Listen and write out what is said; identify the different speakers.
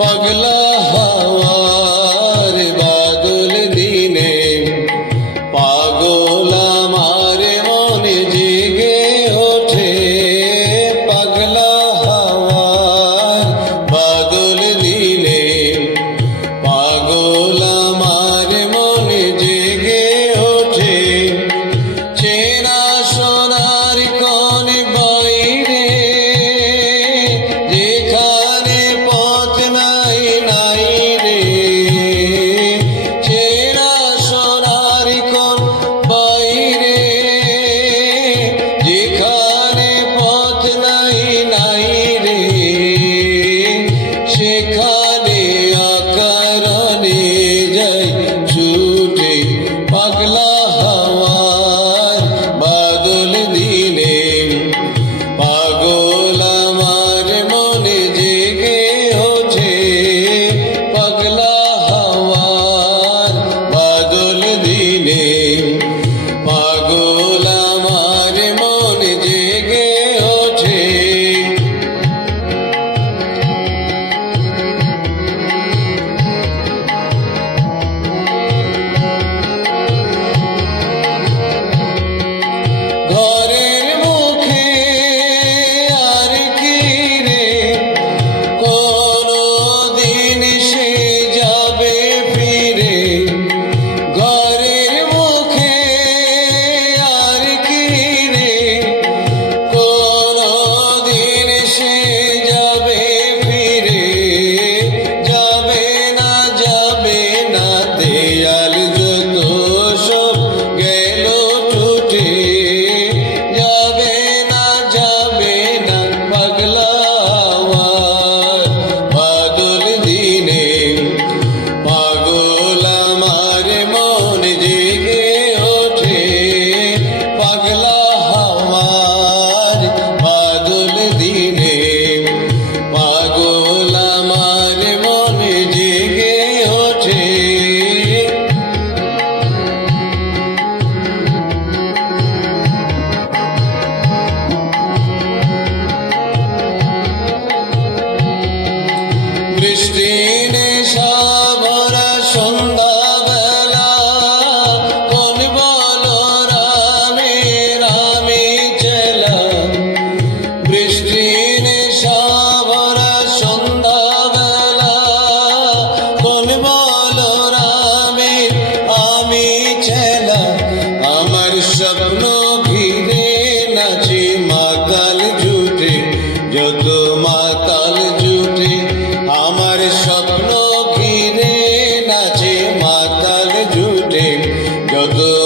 Speaker 1: பகலா good.